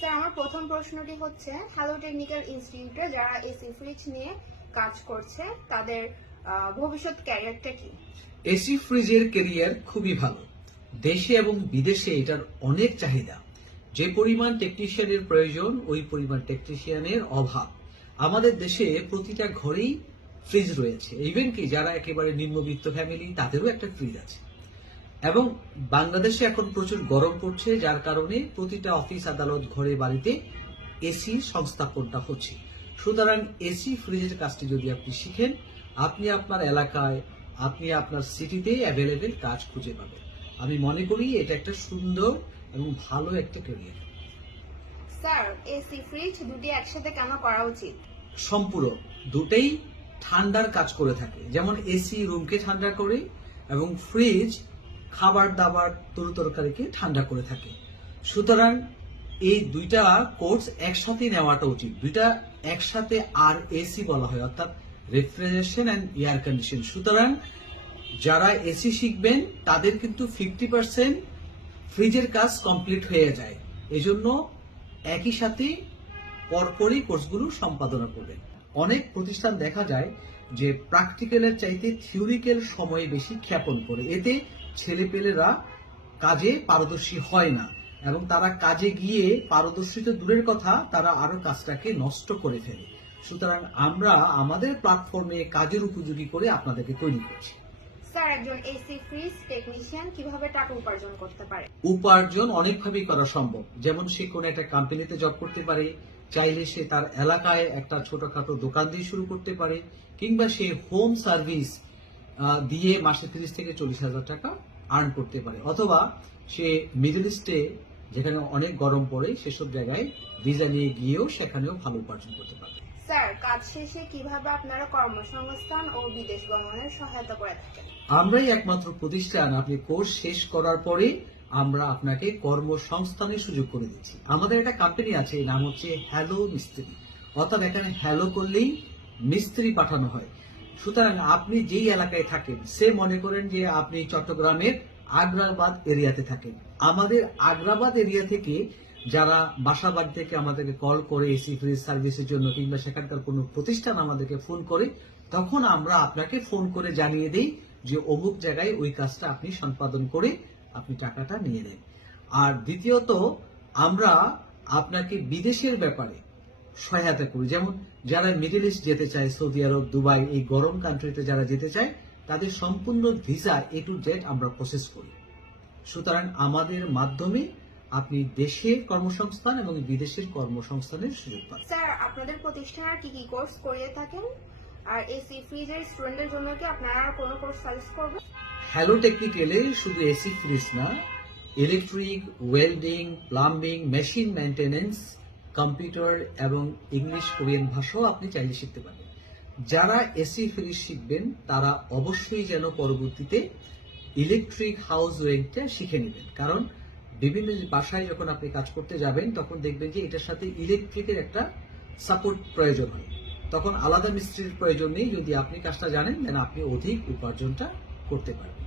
Sir, আমার প্রথম প্রশ্নটি হচ্ছে হ্যালো টেকনিক্যাল ইনস্টিটিউটে যারা এসি ফ্রিজ নিয়ে কাজ করছে তাদের ভবিষ্যৎ ক্যারিয়ারটা কি? এসি ফ্রিজের কেরিয়ার খুবই ভালো। দেশে এবং বিদেশে এটার অনেক চাহিদা। যে পরিমাণ টেকনিশিয়ানের প্রয়োজন ওই পরিমাণ টেকনিশিয়ানের অভাব। আমাদের দেশে প্রতিটা ঘরেই ফ্রিজ রয়েছে। ইভেন কি যারা একেবারে নিম্নবিত্ত ফ্যামিলি তাদেরও একটা ফ্রিজ আছে। এবং বাংলাদেশে এখন প্রচুর গরম পড়ছে, যার কারণে প্রতিটা অফিস আদালত ঘরে বাড়িতে এসি সংস্থাপনটা হচ্ছে। সুতরাং এসি ফ্রিজের কাজটি যদি আপনি শিখেন, আপনি আপনার এলাকায়, আপনি আপনার সিটিতে অ্যাভেলেবেল কাজ খুঁজে পাবেন। আমি মনে করি এটা একটা সুন্দর এবং ভালো একটা ক্যারিয়ার। স্যার, এসি ফ্রিজ দুটি একসাথে কেন করা উচিত? সম্পূরক, দুটেই ঠান্ডার কাজ করে থাকে। যেমন এসি রুমকে ঠান্ডা করে এবং ফ্রিজ খাবার দাবার তরকারিকে ঠান্ডা করে থাকে। সুতরাং এই দুইটা কোর্স একসাথে নেওয়াটা উচিত। দুইটা একসাথে আর এসি বলা হয়, অর্থাৎ রেফ্রিজারেশন অ্যান্ড এয়ার কন্ডিশন। সুতরাং যারা এসি শিখবেন তাদের কিন্তু 50% ফ্রিজের কাজ কমপ্লিট হয়ে যায়। এজন্য একই সাথে পরপরই কোর্সগুলো সম্পাদনা করবেন। অনেক প্রতিষ্ঠান দেখা যায় যে প্র্যাকটিক্যালের চাইতে থিওরিক্যাল সময়ে বেশি ক্ষেপণ করে। এতে ছেলেপেলেরা কাজে পারদর্শী হয় না এবং তারা কাজে গিয়ে পারদর্শী তো দূরের কথা, তারা আরো কাজটাকে নষ্ট করে ফেলে। সুতরাং আমরা আমাদের প্ল্যাটফর্মে কাজের উপযোগী করে আপনাদেরকে তৈরি করছি। স্যার, একজন এসি ফ্রিজ টেকনিশিয়ান কিভাবে টাকা উপার্জন করতে পারে? উপার্জন অনেকভাবেই করা সম্ভব। যেমন সে কোনো একটা কোম্পানিতে জব করতে পারে, চাইলে সে তার এলাকায় একটা ছোটখাটো দোকান দিয়ে শুরু করতে পারে, কিংবা সে হোম সার্ভিস দিয়ে মাসে 30 থেকে 40,000 টাকা আর্ন করতে পারে, অথবা সে মিডল ইস্টে যেখানে অনেক গরম পড়ে সেসব জায়গায় ভিসা নিয়ে গিয়েও সেখানেও ভালো উপার্জন করতে পারে। স্যার, কাজ শেষে কিভাবে আপনারা কর্মসংস্থান ও বিদেশ গমনের সহায়তা করে থাকেন? আমরাই একমাত্র প্রতিষ্ঠান, আপনি কোর্স শেষ করার পরে আমরা আপনাকে কর্মসংস্থানের সুযোগ করে দিচ্ছি। আমাদের একটা কোম্পানি আছে, নাম হচ্ছে হ্যালো মিস্ত্রি। অর্থাৎ এখানে হ্যালো করলেই মিস্ত্রি পাঠানো হয়। সুতরাং আপনি যেই এলাকায় থাকেন, সে মনে করেন যে আপনি চট্টগ্রামের আগ্রাবাদ এরিয়াতে থাকেন, আমাদের আগ্রাবাদ এরিয়া থেকে যারা বাসা বাড়ি থেকে আমাদেরকে কল করে এসি ফ্রিজ সার্ভিসের জন্য, কিংবা সেখানকার কোনো প্রতিষ্ঠান আমাদেরকে ফোন করে, তখন আমরা আপনাকে ফোন করে জানিয়ে দেই যে অমুক জায়গায় ওই কাজটা আপনি সম্পাদন করে আপনি টাকাটা নিয়ে নেন। আর দ্বিতীয়ত, আমরা আপনাকে বিদেশের ব্যাপারে সহায়তা করি। যেমন যারা মিডল ইস্ট যেতে চায়, সৌদি আরব, দুবাই, এই গরম কান্ট্রিতে যারা যেতে চায়, তাদের সম্পূর্ণ ভিসা A to Z আমরা প্রসেস করি। সুতরাং আমাদের মাধ্যমে আপনি দেশের কর্মসংস্থান এবং বিদেশের কর্মসংস্থানের সুযোগ পান। স্যার, আপনাদের প্রতিষ্ঠান আর কি কি কোর্স করিয়ে থাকেন? আর এসি ফ্রিজের স্টুডেন্টদের জন্য কি আপনারা কোনো কোর্স সাজেস্ট করবেন? হ্যালো টেকনিক্যালে শুধু এসি ফ্রিজ না, electric, welding, plumbing, machine maintenance, computer এবং ইংলিশ কোরিয়ান ভাষাও আপনি চাইলে শিখতে পারবেন। যারা এসি ফ্রিজ শিখবেন তারা অবশ্যই যেন পরবর্তীতে ইলেকট্রিক হাউস ওয়েরিংটা শিখে নেবেন, কারণ বিভিন্ন বাসায় যখন আপনি কাজ করতে যাবেন তখন দেখবেন যে এটার সাথে ইলেকট্রিকের একটা সাপোর্ট প্রয়োজন হয়। তখন আলাদা মিস্ত্রির প্রয়োজন নেই। যদি আপনি কাজটা জানেন, দেন আপনি অধিক উপার্জনটা করতে পারবেন।